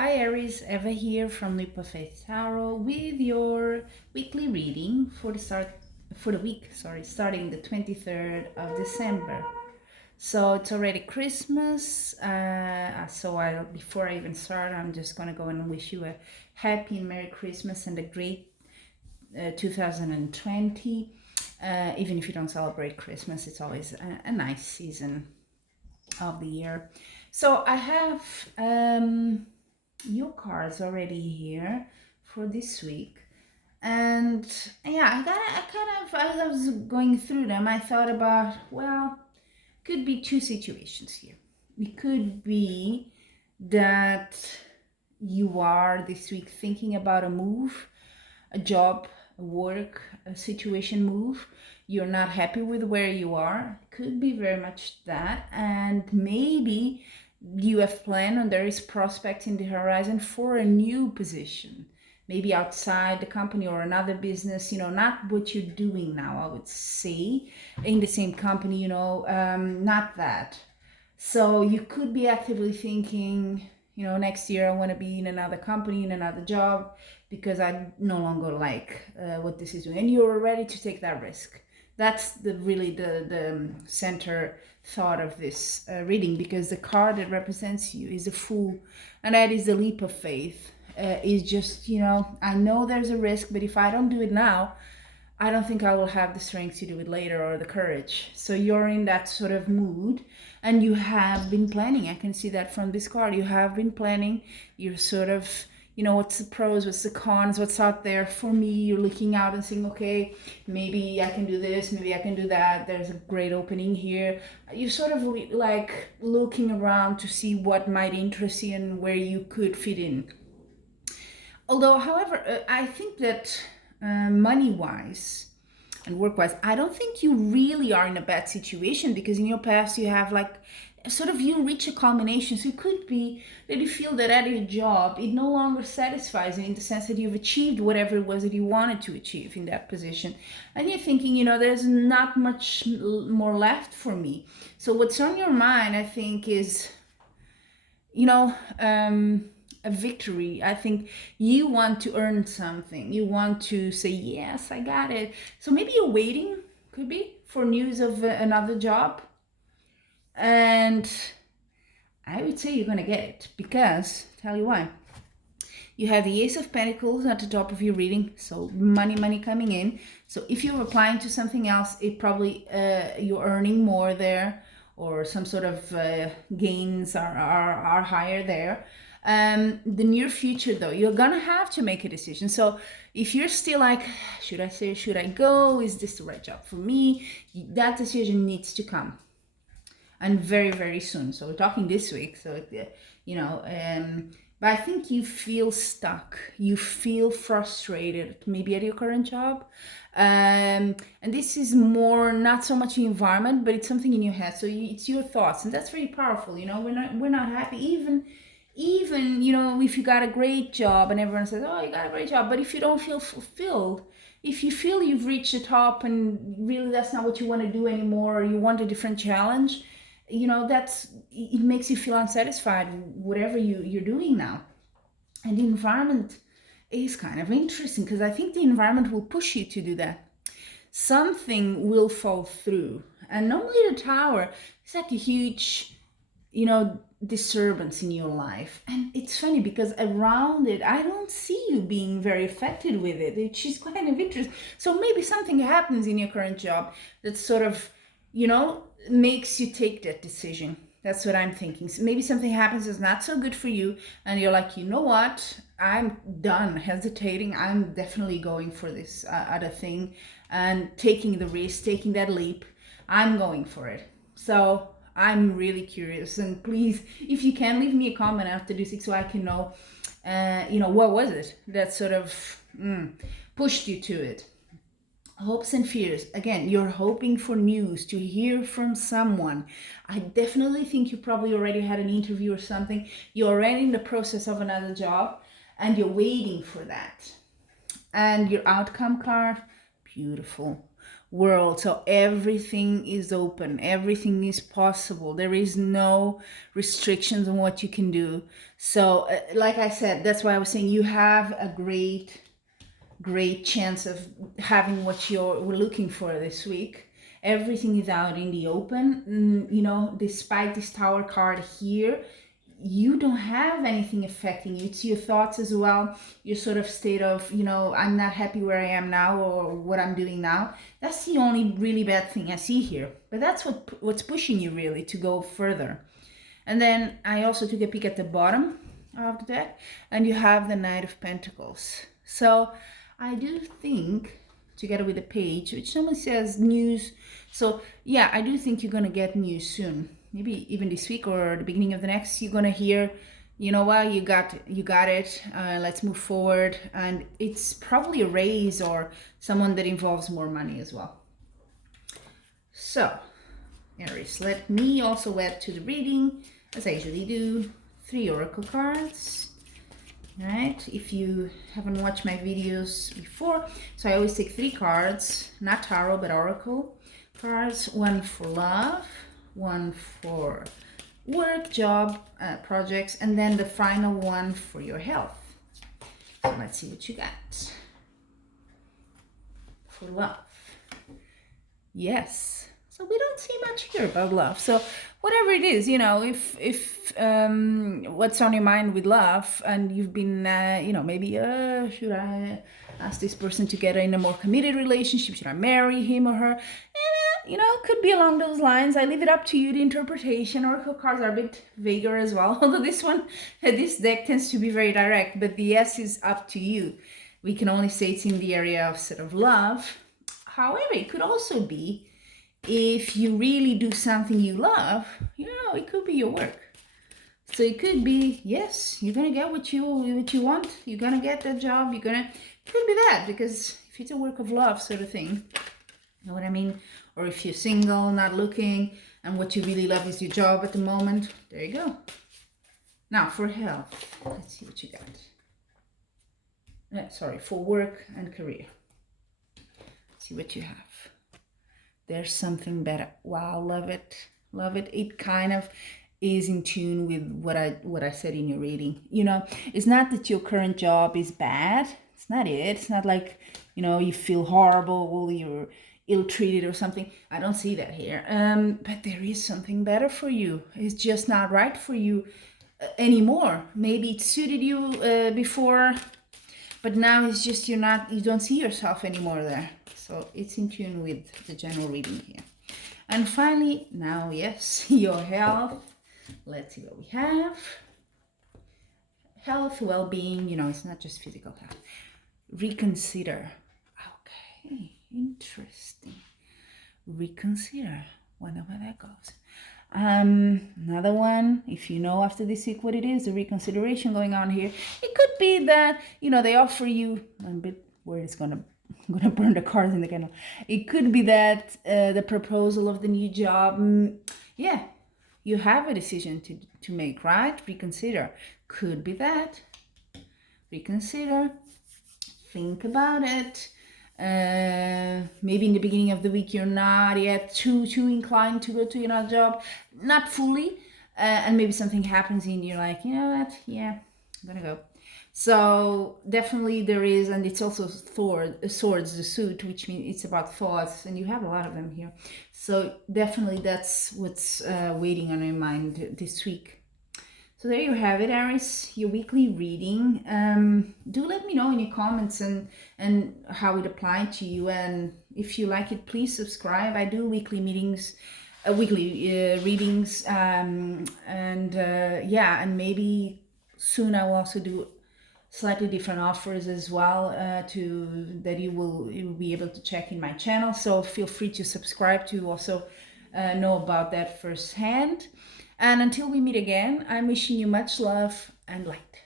Hi Aries, Eva here from Liable Tarot with your weekly reading for the week, starting the 23rd of December. So it's already Christmas. Before I even start, I'm just gonna go and wish you a happy and Merry Christmas and a great 2020. Even if you don't celebrate Christmas, it's always a nice season of the year. So I have your cards already here for this week. And yeah, as I was going through them, I thought about, well, could be two situations here. It could be that you are this week thinking about a move, a job, a work, a situation move. You're not happy with where you are. Could be very much that. And maybe you have planned and there is prospect in the horizon for a new position, maybe outside the company or another business, not what you're doing now, I would say, in the same company, not that. So you could be actively thinking, next year I want to be in another company, in another job, because I no longer like what this is doing. And you're ready to take that risk. That's the center thought of this reading, because the card that represents you is a Fool, and that is the leap of faith. Is just, I know there's a risk, but if I don't do it now, I don't think I will have the strength to do it later or the courage. So you're in that sort of mood and you have been planning. I can see that from this card. You have been planning. You're sort of, what's the pros, what's the cons, what's out there for me. You're looking out and saying, okay, maybe I can do this, maybe I can do that. There's a great opening here. You're sort of like looking around to see what might interest you and where you could fit in. Although, however, I think that money-wise and work-wise, I don't think you really are in a bad situation, because in your past you have you reach a culmination. So it could be that you feel that at your job it no longer satisfies you, in the sense that you've achieved whatever it was that you wanted to achieve in that position, and you're thinking, there's not much more left for me. So what's on your mind, I think, is a victory. I think you want to earn something. You want to say, yes, I got it. So maybe you're waiting, could be, for news of another job. And I would say you're going to get it, because, tell you why. You have the Ace of Pentacles at the top of your reading, so money coming in. So if you're applying to something else, it probably you're earning more there, or some sort of gains are higher there. The near future, though, you're gonna have to make a decision. So if you're still like, should I say, should I go? Is this the right job for me? That decision needs to come, and very, very soon. So we're talking this week. So, but I think you feel stuck. You feel frustrated, maybe at your current job. And this is more, not so much the environment, but it's something in your head. So it's your thoughts, and that's very powerful. We're not happy, even if you got a great job and everyone says, oh, you got a great job, but if you don't feel fulfilled, if you feel you've reached the top and really that's not what you want to do anymore, or you want a different challenge, it makes you feel unsatisfied whatever you're doing now. And the environment is kind of interesting, because I think the environment will push you to do that. Something will fall through, and normally the Tower is like a huge disturbance in your life. And it's funny, because around it I don't see you being very affected with it. It's just kind of interesting. So maybe something happens in your current job that sort of makes you take that decision. That's what I'm thinking. So maybe something happens that's not so good for you, and you're like, you know what, I'm done hesitating. I'm definitely going for this other thing and taking the risk, taking that leap. I'm going for it. So I'm really curious, and please, if you can, leave me a comment after this, so I can know, what was it that sort of pushed you to it. Hopes and fears. Again, you're hoping for news, to hear from someone. I definitely think you probably already had an interview or something. You're already in the process of another job, and you're waiting for that. And your outcome card, beautiful. world. So everything is open, everything is possible. There is no restrictions on what you can do. So like I said, that's why I was saying you have a great chance of having what you're looking for this week. Everything is out in the open. You know, despite this Tower card here, you don't have anything affecting you. It's your thoughts as well, your sort of state of, you know, I'm not happy where I am now or what I'm doing now. That's the only really bad thing I see here. But that's what's pushing you really to go further. And then I also took a peek at the bottom of the deck, and you have the Knight of Pentacles. So I do think, together with the page, which normally says news. So yeah, I do think you're gonna get news soon. Maybe even this week or the beginning of the next. You're gonna hear, you know what, you got it. Let's move forward. And it's probably a raise or someone that involves more money as well. So Aries, let me also add to the reading, as I usually do, 3 oracle cards. Right, if you haven't watched my videos before, so I always take 3 cards, not tarot but oracle cards, 1 for love, 1 for work, job, projects, and then the final one for your health. So let's see what you got for love. Yes, so we don't see much here about love. So whatever it is, you know, if what's on your mind with love, and you've been, you know, maybe should I ask this person to get in a more committed relationship? Should I marry him or her? And, you know, could be along those lines. I leave it up to you, the interpretation. Oracle cards are a bit vaguer as well, although this deck tends to be very direct, but the yes is up to you. We can only say it's in the area of sort of love. However, it could also be, if you really do something you love, you know, it could be your work. So it could be, yes, you're gonna get what you want. You're gonna get that job. Could be that, because if it's a work of love sort of thing, you know what I mean? Or if you're single, not looking, and what you really love is your job at the moment, there you go. Now for health, let's see what you got. Sorry, for work and career. Let's see what you have. There's something better. Wow, love it. Love it. It kind of is in tune with what I said in your reading. You know, it's not that your current job is bad. It's not it. It's not like, you know, you feel horrible, you're ill-treated or something. I don't see that here. But there is something better for you. It's just not right for you anymore. Maybe it suited you before, but now it's just you don't see yourself anymore there. So it's in tune with the general reading here. And finally, now, yes, your health. Let's see what we have. Health, well-being, you know, it's not just physical health. Reconsider. Okay, interesting. Reconsider. Wonder where that goes. Another one, if you know after this week what it is, the reconsideration going on here. It could be that, you know, they offer you a bit where it's gonna burn the cards in the candle. It could be that the proposal of the new job, yeah, you have a decision to make, right? Reconsider. Could be that. Reconsider. Think about it. Maybe in the beginning of the week you're not yet too inclined to go to your job, not fully, and maybe something happens and you're like, you know what, yeah, I'm gonna go. So definitely there is, and it's also swords, the suit, which means it's about thoughts, and you have a lot of them here. So definitely that's what's waiting on your mind this week. So there you have it, Aries, your weekly reading. Do let me know in your comments and how it applied to you. And if you like it, please subscribe. I do weekly readings. Yeah, and maybe soon I will also do slightly different offers as well that you will be able to check in my channel. So feel free to subscribe to also know about that firsthand. And until we meet again, I'm wishing you much love and light.